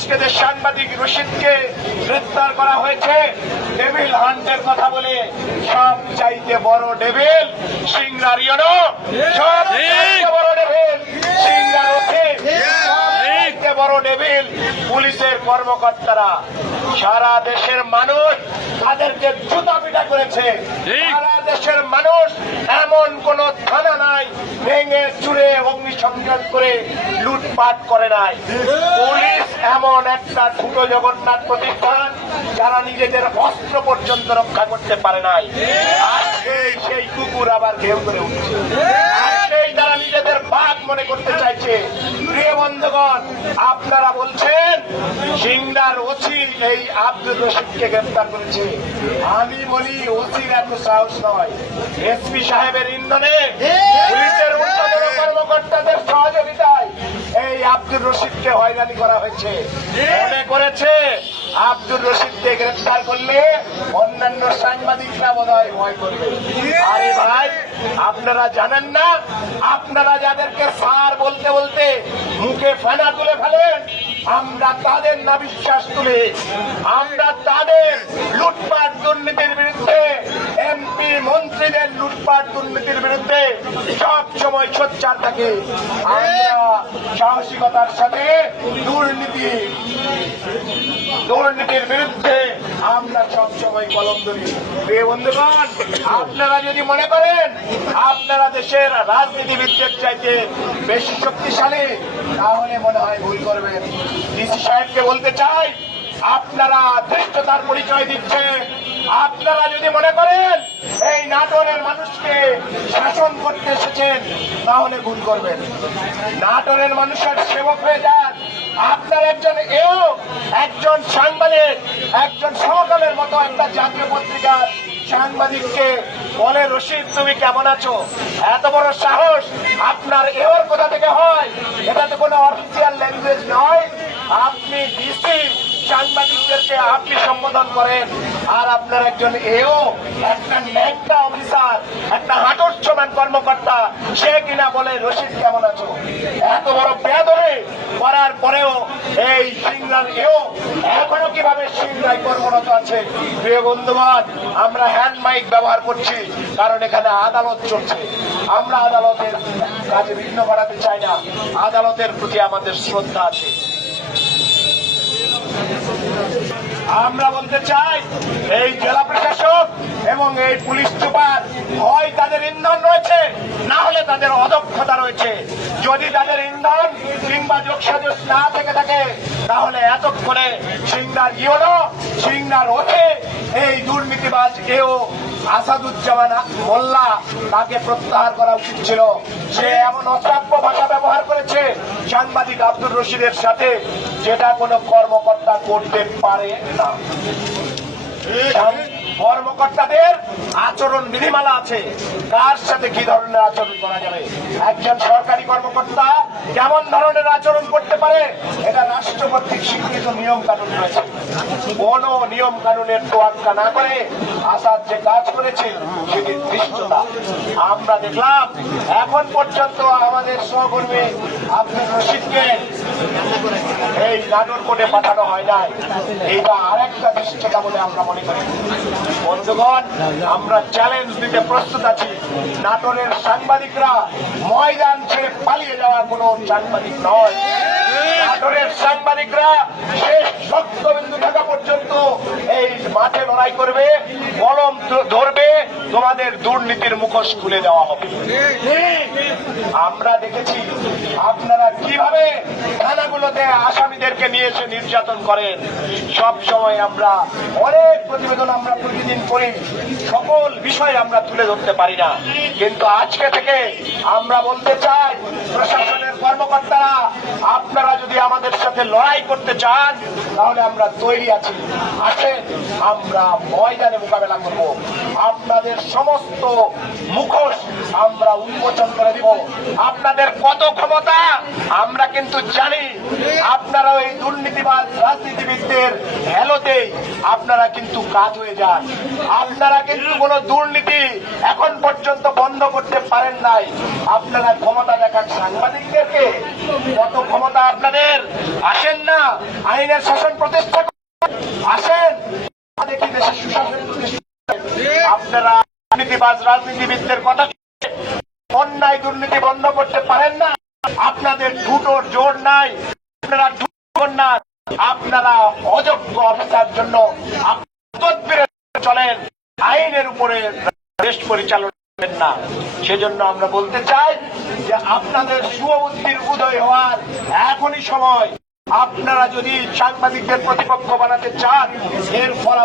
আজকে যে সাংবাদিক রশিদকে গ্রেফতার করা হয়েছে ডেভিল হান্টের কথা বলে সব চাইতে বড় ডেভিল সিংরারিয়নো সব বড় ডেভিল সিংরার বড় ডেভিল পুলিশের কর্মকর্তারা। সারা দেশের মানুষ তাদেরকে জুতা পিটা করেছে। দেশের মানুষ এমন কোন থানা নাই, ভেঙে চুরে অগ্নিসংযোগ করে লুটপাট করে নাই। পুলিশ এমন একটা ছোট জগন্নাথ প্রতিষ্ঠান যারা নিজেদের অস্ত্র পর্যন্ত রক্ষা করতে পারে নাই। আজকে সেই কুকুর আবার ঘেউ করে উঠছে। বন্ধুগণ আপনারা বলছেন সিংদার ওসি এই আব্দুল রশিদকে গ্রেফতার করেছে। আমি বলি ওসির এত সাহস নয়। এসপি সাহেবের ইন্ধনে পুলিশের উচ্চতর কর্মকর্তাদের সহযোগিতায় এই আব্দুল রশিদকে হয়রানি করা হয়েছে। মনে করেছে আব্দুল রশিদকে গ্রেফতার করলে অন্যান্য সাংবাদিকরা বোধ হয় ভয় করবে। আরে ভাই আপনারা জানেন না আপনারা যাদেরকে সার বলতে বলতে মুখে ফেনা তুলে ফেলেন। আমরা তাদের না বিশ্বাস তুলে, আমরা তাদের লুটপাট দুর্নীতির বিরুদ্ধে, এমপি মন্ত্রীদের লুটপাট দুর্নীতির বিরুদ্ধে সব সময় সোচ্চার থাকে। আমরা সাহসিকতার সাথে দুর্নীতি, দুর্নীতির বিরুদ্ধে আমরা সব কলম ধরি। বন্ধুগণ, আপনারা যদি মনে করেন আপনারা দেশের রাজনীতিবিদদের চাইতে বেশি শক্তিশালী, তাহলে মনে হয় ভুল করবেন। ডিসি সাহেবকে বলতে চাই, আপনারা ধৃষ্টতার পরিচয় দিচ্ছে। আপনারা যদি মনে করেন এই নাটোরের মানুষকে শাসন করতে এসেছেন, তাহলে ভুল করবেন। নাটোরের মানুষের সেবক হয়ে যান আপনার একজন এও একজন সাংবাদিক, একজন সমকালের মতো একটা জাতীয় পত্রিকার সাংবাদিককে বলে, রশিদ, তুমি কেমন আছো? এত বড় সাহস আপনার এওর কোথা থেকে হয়? এটা তো কোনো অফিসিয়াল ল্যাঙ্গুয়েজ নয়। সাংবাদিকদেরকে আপনি সম্বোধন করেন। আর আপনার একজন এও, একটা অফিসার, একটা হাঁটুর সমান কর্মকর্তা, সে কিনা বলে, রশিদ, কেমন আছো? এত বড় বেদরে করার পরেও এই সিংরার এও এখনও কীভাবে সিংরায় কর্মরত আছে? প্রিয় বন্ধুবান আমরা হ্যান্ড মাইক ব্যবহার করছি, কারণ এখানে আদালত চলছে। আমরা আদালতের কাজে বিঘ্ন করাতে চাই না। আদালতের প্রতি আমাদের শ্রদ্ধা আছে। আমরা বলতে চাই এই জেলা এবং এই পুলিশ সুপার, হয় তাদের ইন্ধন রয়েছে, না হলে তাদের অদক্ষতা রয়েছে। যদি তাদের ইন্ধন কিংবা যোগসাজস না থেকে থাকে, তাহলে এতক্ষণে সিংদার ইয়োনো, সিংদার ওঠে এই দুর্নীতিবাজ এও আসাদুজ্জামান মোল্লা তাকে প্রত্যাহার করা উচিত ছিল। সে এমন অশ্রাব্য ভাষা ব্যবহার করেছে, সাংবাদিক আব্দুর রশিদের সাথে, যেটা কোনো কর্মকর্তা করতে পারে না। কর্মকর্তাদের আচরণ বিধিমালা আছে। কার সাথে কি ধরনের আচরণ করা যাবে? একজন সরকারি কর্মকর্তা কেমন ধরনের আচরণ করতে পারে? এটা রাষ্ট্র স্বীকৃত নিয়ম কানুন রয়েছে। কোন নিয়ম কানুনের তোয়াক্কা না করে আসাদ যে কাজ করেছে, সেটি দৃষ্টতা আমরা দেখলাম, এখন পর্যন্ত আমাদের সহকর্মী আব্দুল রশিদকে এই নাটোর কোর্টে পাঠানো হয় নাই। এইটা আরেকটা দৃষ্টতা বলে আমরা মনে করি? বন্ধুগণ, আমরা চ্যালেঞ্জ দিতে প্রস্তুত আছি। নাটোরের সাংবাদিকরা ময়দান ছেড়ে পালিয়ে যাওয়া কোনো সাংবাদিক নয়। নাটোরের সাংবাদিকরা শেষ শক্তবিন্দু থাকা পর্যন্ত এই মাঠে লড়াই করবে, কলম ধরবে, তোমাদের দুর্নীতির মুখোশ খুলে দেওয়া হবে। আমরা দেখেছি আপনারা কীভাবে থানাগুলোতে আসামিদেরকে নিয়ে এসে নির্যাতন করেন। সব সময় আমরা অনেক প্রতিবেদন আমরা প্রতিদিন করি সকল বিষয় আমরা তুলে ধরতে পারি না। কিন্তু আজকে থেকে আমরা বলতে চাই, প্রশাসনের কর্মকর্তারা, আপনারা যদি আমাদের সাথে লড়াই করতে চান, তাহলে আমরা তৈরি আছি। আসেন, আমরা ময়দানে মোকাবেলা করব। আপনাদের সমস্ত মুখোশ আমরা উন্মোচন করে দিব। আপনাদের কত ক্ষমতা, আমরা কিন্তু জানি। আপনারা এই দুর্নীতিবাদ রাজনীতিবিদদের হেলোতেই আপনারা কিন্তু কাজ হয়ে যান। আপনারা কিন্তু কোনো দুর্নীতি এখন পর্যন্ত বন্ধ করতে পারেন নাই। আপনারা ক্ষমতা দেখান সাংবাদিকদেরকে। কত ক্ষমতা আপনাদের? আসেন না, আইনের শাসন প্রতিষ্ঠা। আসেন। দেখি করুন। আপনারা দুর্নীতিবাজ রাজনীতিবিদদের কথা অন্যায় দুর্নীতি বন্ধ করতে পারেন না। আপনাদের দুটোর জোর নাই। আপনারা দুটোর না। আপনারা অযোগ্য অফিসার জন্য চলেন। আইনের উপরে দেশ পরিচালনা না। সেজন্য আমরা বলতে চাই যে আপনাদের শুভবুদ্ধির উদয় হওয়ার এখনই সময়। আপনারা যদি সাংবাদিকদের প্রতিপক্ষ বানাতে চান, এর ফলাফল